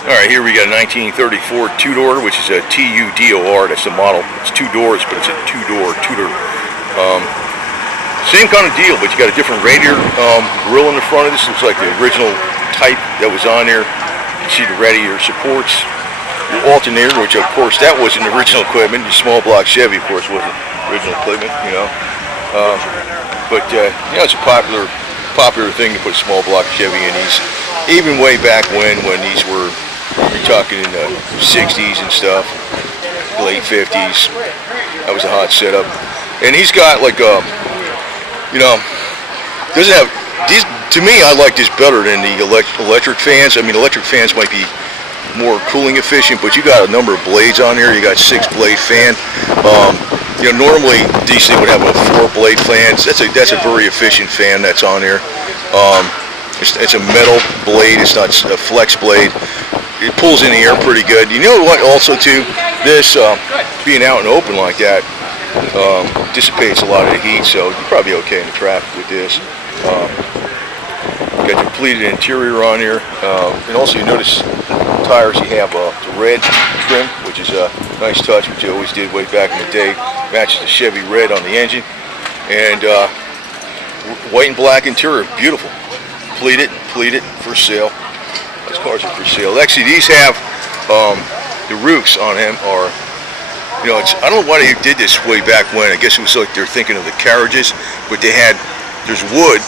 Alright, here we got a 1930 Ford Tudor, which is a Tudor, that's the model. It's two doors, but it's a Tudor. Same kind of deal, but you got a different radiator grill in the front of this. Looks like the original type that was on there. You see the radiator supports. Your alternator, which of course that wasn't original equipment. The small block Chevy, of course, wasn't original equipment, you know. It's a popular thing to put a small block Chevy in these. Even way back when these were, you're talking in the 60s and stuff, late 50s. That was a hot setup. And he's got like doesn't have these. To me, I like this better than the electric fans. I mean, electric fans might be more cooling efficient, but you got a number of blades on here. You got 6-blade fan. Normally these things would have a 4-blade fan. That's a very efficient fan that's on there. It's a metal blade. It's not a flex blade. It pulls in the air pretty good. You know what? Also, too, this being out and open like that dissipates a lot of the heat, so you're probably okay in the traffic with this. Got your pleated interior on here, and also you notice tires. You have the red trim, which is a nice touch, which you always did way back in the day. Matches the Chevy red on the engine, and white and black interior, beautiful. Pleated for sale. Those cars are for sale. Actually, these have the roofs on them are, I don't know why they did this way back when. I guess it was like they're thinking of the carriages, but there's wood,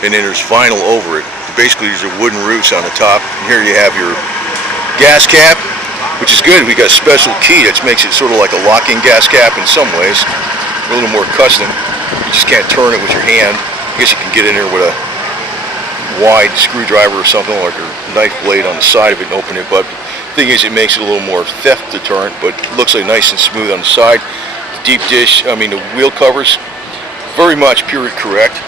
and then there's vinyl over it. Basically, these are wooden roofs on the top. And here you have your gas cap, which is good. We got a special key that makes it sort of like a lock-in gas cap in some ways. A little more custom. You just can't turn it with your hand. I guess you can get in there with a wide screwdriver or something, like a knife blade on the side of it, and open it. But the thing is, it makes it a little more theft deterrent, but it looks like nice and smooth on the side. The the wheel covers, very much period correct.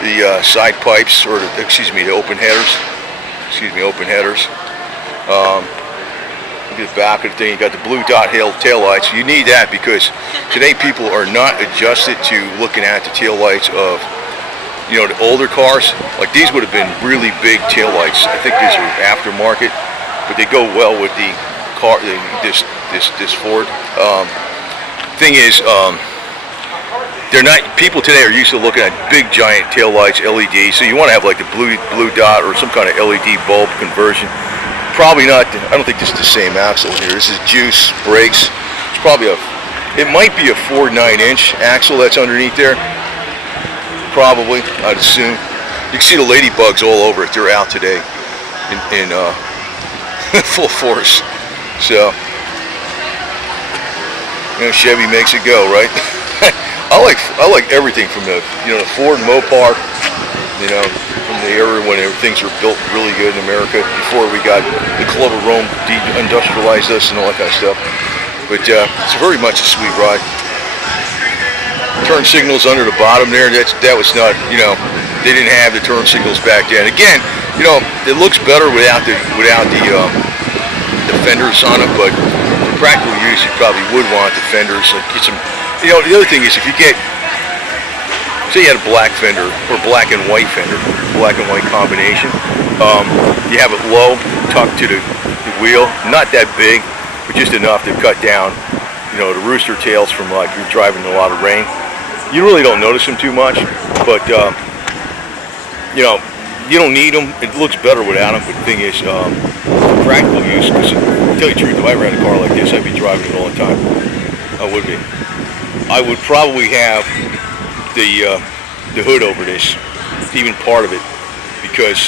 The side pipes, or the open headers. Look at the back of the thing. You got the blue dot tail lights. You need that because today people are not adjusted to looking at the tail lights of the older cars. Like these would have been really big tail lights. I think these are aftermarket, but they go well with the car. This Ford. Thing is, people today are used to looking at big giant tail lights, LED. So you want to have like the blue dot or some kind of LED bulb conversion. Probably not. I don't think this is the same axle here. This is Juice brakes. It might be a Ford 9-inch axle that's underneath there. Probably, I'd assume. You can see the ladybugs all over it. They're out today in full force. So, Chevy makes it go, right? I like everything from the Ford Mopar, from the era when things were built really good in America before we got the Club of Rome de-industrialized us and all that kind of stuff. But it's very much a sweet ride. Turn signals under the bottom there. That was not, they didn't have the turn signals back then. Again, it looks better without the fenders on it, but for practical use, you probably would want the fenders. Like get some. The other thing is if you get, say you had a black fender or black and white fender, black and white combination, you have it low, tucked to the wheel, not that big, but just enough to cut down, the rooster tails from like you're driving in a lot of rain. You really don't notice them too much, but you don't need them. It looks better without them, but the thing is, practical use, because to tell you the truth, if I ran a car like this, I'd be driving it all the time. I would be. I would probably have the hood over this, even part of it, because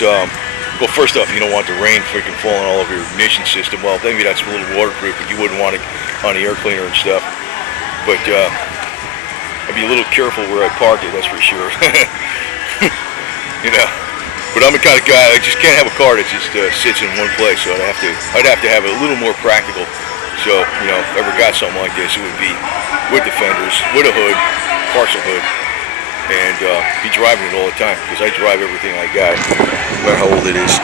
well, first off, you don't want the rain freaking falling all over your ignition system. Well, maybe that's a little waterproof, but you wouldn't want it on the air cleaner and stuff. But I'd be a little careful where I park it, that's for sure. But I'm the kind of guy, I just can't have a car that just sits in one place, so I'd have to have it a little more practical. So, if I ever got something like this, it would be with the fenders, with a hood, partial hood, and be driving it all the time, because I drive everything I got, no matter how old it is.